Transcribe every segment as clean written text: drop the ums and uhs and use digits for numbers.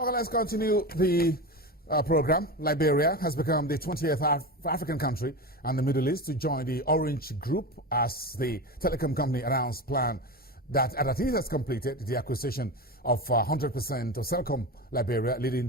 Okay, let's continue the program. Liberia has become the 20th African country and the Middle East to join the Orange Group as the telecom company announced plan that it has completed the acquisition of 100% of Celcom Liberia, leading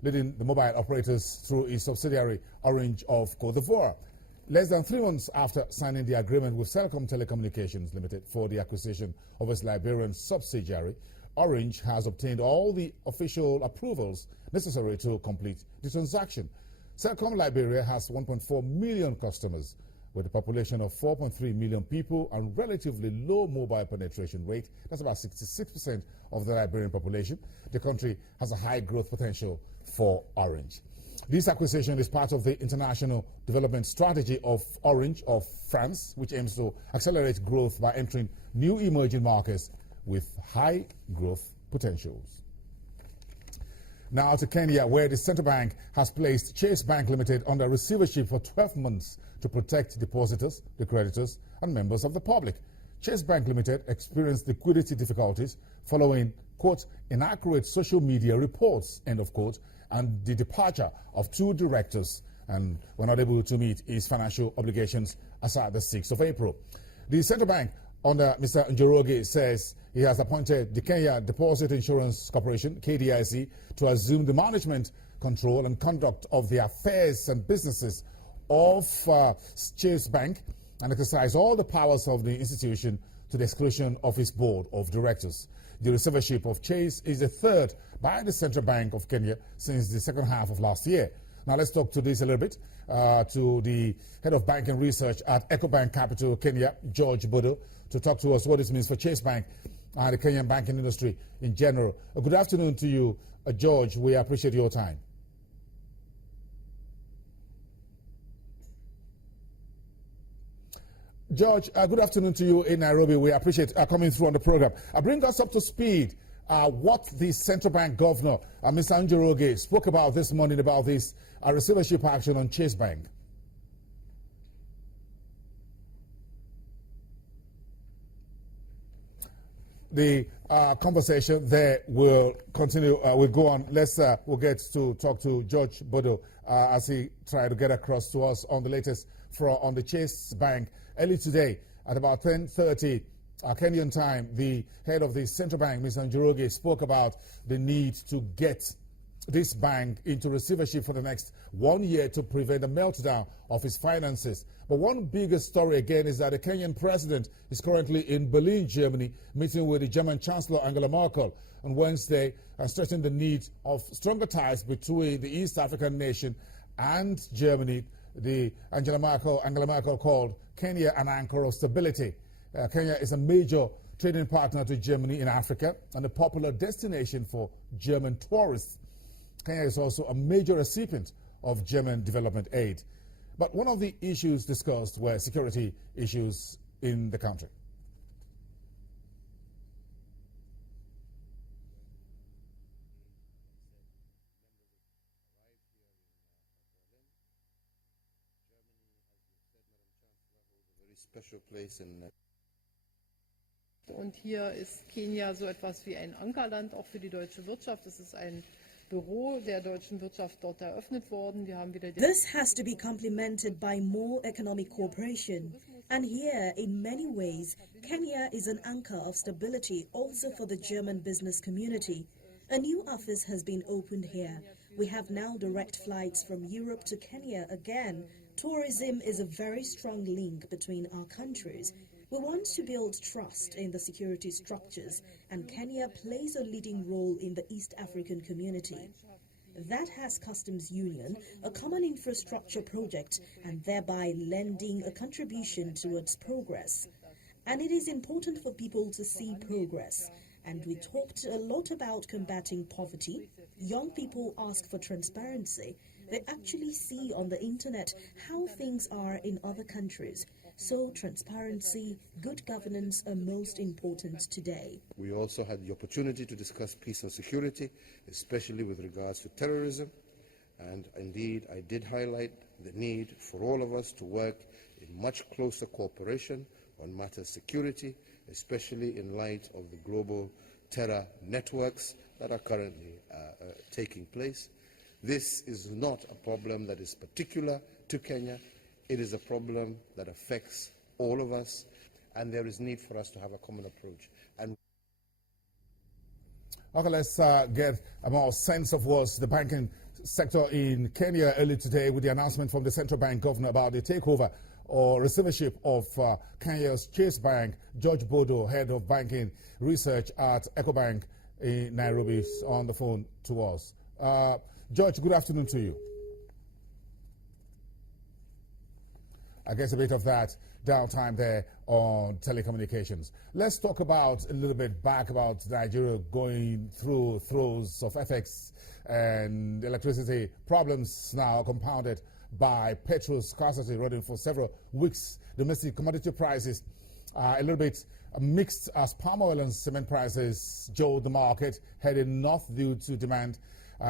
the mobile operators through its subsidiary Orange of Cote d'Ivoire. Less than 3 months after signing the agreement with Celcom Telecommunications Limited for the acquisition of its Liberian subsidiary, Orange has obtained all the official approvals necessary to complete the transaction. Celcom Liberia has 1.4 million customers with a population of 4.3 million people and relatively low mobile penetration rate. That's about 66% of the Liberian population. The country has a high growth potential for Orange. This acquisition is part of the international development strategy of Orange of France, which aims to accelerate growth by entering new emerging markets with high growth potentials. Now to Kenya, where the central bank has placed Chase Bank Limited under receivership for 12 months to protect depositors, the creditors, and members of the public. Chase Bank Limited experienced liquidity difficulties following, quote, inaccurate social media reports, end of quote, and the departure of 2 directors, and were not able to meet its financial obligations as at the 6th of April. The central bank under Mr. Njoroge says he has appointed the Kenya Deposit Insurance Corporation, KDIC, to assume the management, control and conduct of the affairs and businesses of Chase Bank and exercise all the powers of the institution to the exclusion of his board of directors. The receivership of Chase is the 3rd by the Central Bank of Kenya since the second half of last year. Now let's talk to this a little bit, to the head of banking research at EcoBank Capital Kenya, George Bodo, to talk to us what this means for Chase Bank and the Kenyan banking industry in general. Good afternoon to you, George. We appreciate your time. George, good afternoon to you in Nairobi. We appreciate coming through on the program. Bring us up to speed what the central bank governor, Mr. Njoroge, spoke about this morning about this receivership action on Chase Bank. The conversation there will continue. We'll go on. We'll get to talk to George Bodo as he tries to get across to us on the latest on the Chase Bank. Early today, at about 10:30 Kenyan time, the head of the central bank, Mr. Njoroge, spoke about the need to get this bank into receivership for the next 1 year to prevent a meltdown of its finances. But one bigger story again is that the Kenyan president is currently in Berlin, Germany, meeting with the German Chancellor Angela Merkel on Wednesday and stressing the need of stronger ties between the East African nation and Germany. Angela Merkel called Kenya an anchor of stability. Kenya is a major trading partner to Germany in Africa and a popular destination for German tourists. Kenya is also a major recipient of German development aid. But one of the issues discussed were security issues in the country. Special place in Und hier ist Kenia so etwas wie ein Ankerland auch für die deutsche Wirtschaft. Es ist ein Büro der deutschen Wirtschaft dort eröffnet worden. Wir haben wieder This has to be complemented by more economic cooperation. And here, in many ways, Kenya is an anchor of stability also for the German business community. A new office has been opened here. We have now direct flights from Europe to Kenya again. Tourism is a very strong link between our countries. We want to build trust in the security structures, and Kenya plays a leading role in the East African community. That has customs union, a common infrastructure project, and thereby lending a contribution towards progress. And it is important for people to see progress. And we talked a lot about combating poverty. Young people ask for transparency. They actually see on the internet how things are in other countries. So transparency, good governance are most important today. We also had the opportunity to discuss peace and security, especially with regards to terrorism. And indeed, I did highlight the need for all of us to work in much closer cooperation on matters security, especially in light of the global terror networks that are currently taking place. This is not a problem that is particular to Kenya. It is a problem that affects all of us, and there is need for us to have a common approach. And okay, let's get a more sense of what's the banking sector in Kenya early today with the announcement from the central bank governor about the takeover or receivership of Kenya's Chase Bank. George Bodo, head of banking research at EcoBank in Nairobi, is on the phone to us. George, good afternoon to you. I guess a bit of that downtime there on telecommunications. Let's talk about a little bit back about Nigeria going through throes of FX and electricity problems now compounded by petrol scarcity running for several weeks. Domestic commodity prices are a little bit mixed as palm oil and cement prices jolt the market, heading north due to demand.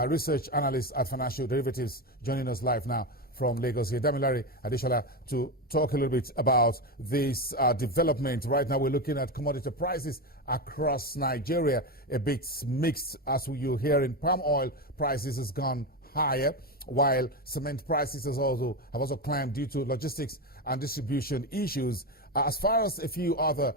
Research analyst at Financial Derivatives joining us live now from Lagos here, Damilare Adeshola, to talk a little bit about this development. Right now we're looking at commodity prices across Nigeria, a bit mixed as you hear in palm oil prices has gone higher, while cement prices have also climbed due to logistics and distribution issues. As far as a few other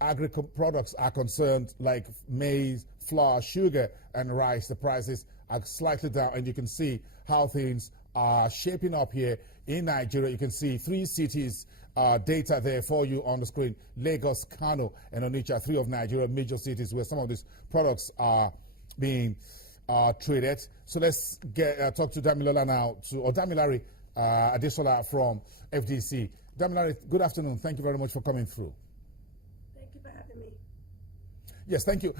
agricultural products are concerned, like maize, flour, sugar, and rice, the prices are slightly down, and you can see how things are shaping up here in Nigeria. You can see 3 cities data there for you on the screen: Lagos, Kano, and Onitsha, 3 of Nigeria major cities where some of these products are being traded. So let's talk to Damilare now, Damilare Adeshola from FDC. Damilare, good afternoon. Thank you very much for coming through. Thank you for having me. Yes, thank you.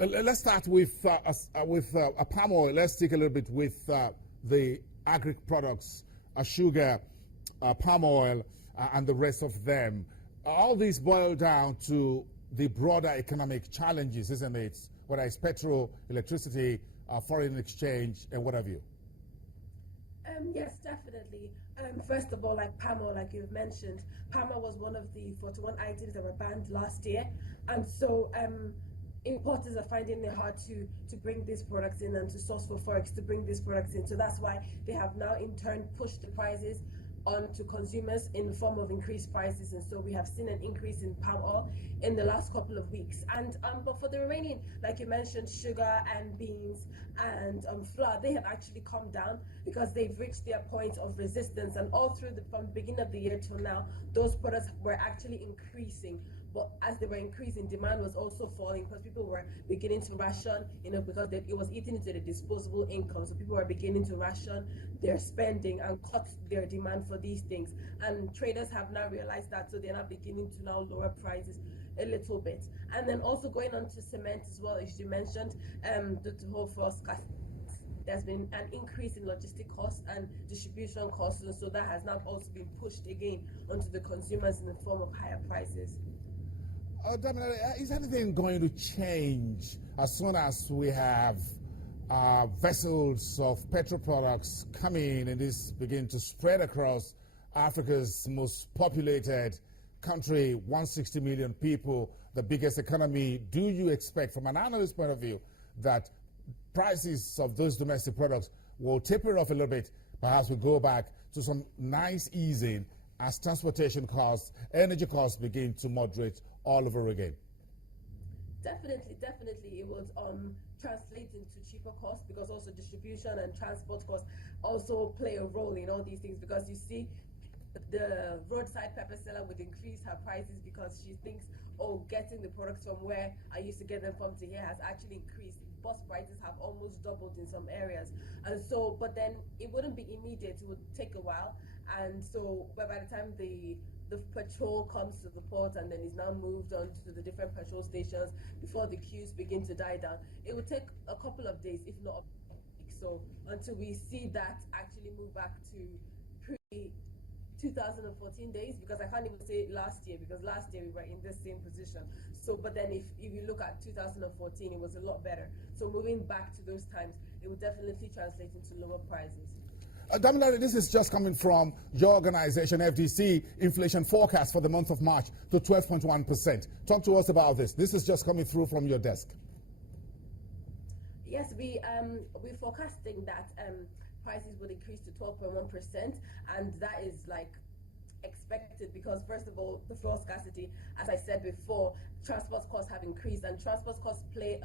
Let's start with palm oil. Let's stick a little bit with the agri products, sugar, palm oil, and the rest of them. All these boil down to the broader economic challenges, isn't it? Whether it's petrol, electricity, foreign exchange, and what have you. Yes, definitely. First of all, like palm oil, like you've mentioned, palm oil was one of the 41 items that were banned last year, and so importers are finding it hard to bring these products in and to source for forex to bring these products in. So that's why they have now in turn pushed the prices on to consumers in the form of increased prices, and so we have seen an increase in palm oil in the last couple of weeks. And but for the remaining, like you mentioned, sugar and beans and flour, they have actually come down because they've reached their point of resistance, and all through from the beginning of the year till now, those products were actually increasing. But as they were increasing, demand was also falling because people were beginning to ration, because it was eating into the disposable income. So people were beginning to ration their spending and cut their demand for these things. And traders have now realized that, so they're now beginning to now lower prices a little bit. And then also going on to cement as well, as you mentioned, the whole first there's been an increase in logistic costs and distribution costs, and so that has now also been pushed again onto the consumers in the form of higher prices. Damilare, is anything going to change as soon as we have vessels of petrol products coming and this begin to spread across Africa's most populated country, 160 million people, the biggest economy? Do you expect, from an analyst point of view, that prices of those domestic products will taper off a little bit? Perhaps we go back to some nice easing as transportation costs, energy costs begin to moderate all over again? Definitely, it would translate into cheaper costs, because also distribution and transport costs also play a role in all these things, because you see the roadside pepper seller would increase her prices because she thinks, oh, getting the products from where I used to get them from to here has actually increased. Bus prices have almost doubled in some areas, and so, but then it wouldn't be immediate, it would take a while, and so by the time the petrol comes to the port and then is now moved on to the different petrol stations before the queues begin to die down, it would take a couple of days, if not a week, so until we see that actually move back to pre-2014 days, because I can't even say last year, because last year we were in the same position. So, but then if you look at 2014, it was a lot better. So moving back to those times, it would definitely translate into lower prices. Damilare, this is just coming from your organization, FDC, inflation forecast for the month of March to 12.1%. Talk to us about this. This is just coming through from your desk. Yes, we're forecasting that prices would increase to 12.1%, and that is like expected because first of all, the fuel scarcity, as I said before, transport costs have increased, and transport costs they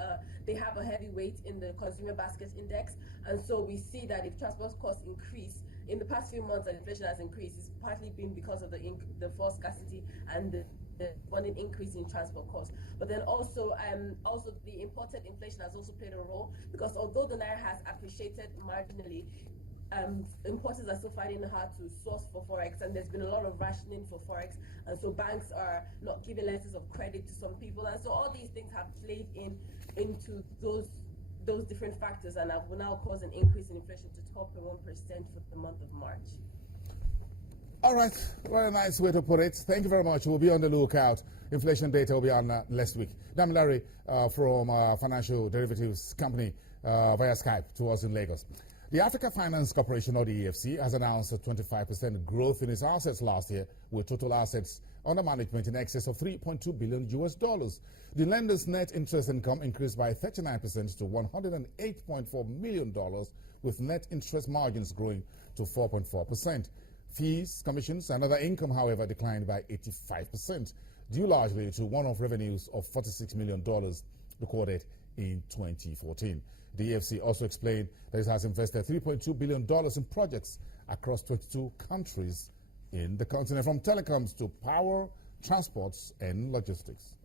have a heavy weight in the consumer basket index, and so we see that if transport costs increase in the past few months and inflation has increased, it's partly been because of the fuel scarcity and the running increase in transport costs. But then also the imported inflation has also played a role because although the naira has appreciated marginally, importers are still finding it hard to source for forex, and there's been a lot of rationing for forex, and so banks are not giving letters of credit to some people, and so all these things have played into those different factors, and will now cause an increase in inflation to 12.1% for the month of March. All right, very nice way to put it. Thank you very much. We'll be on the lookout. Inflation data will be on next week. Damilare from Financial Derivatives Company via Skype to us in Lagos. The Africa Finance Corporation, or the EFC, has announced a 25% growth in its assets last year, with total assets under management in excess of $3.2 billion. The lender's net interest income increased by 39% to $108.4 million, with net interest margins growing to 4.4%. Fees, commissions, and other income, however, declined by 85%, due largely to one-off revenues of $46 million recorded in 2014. The EFC also explained that it has invested $3.2 billion in projects across 22 countries in the continent, from telecoms to power, transports, and logistics.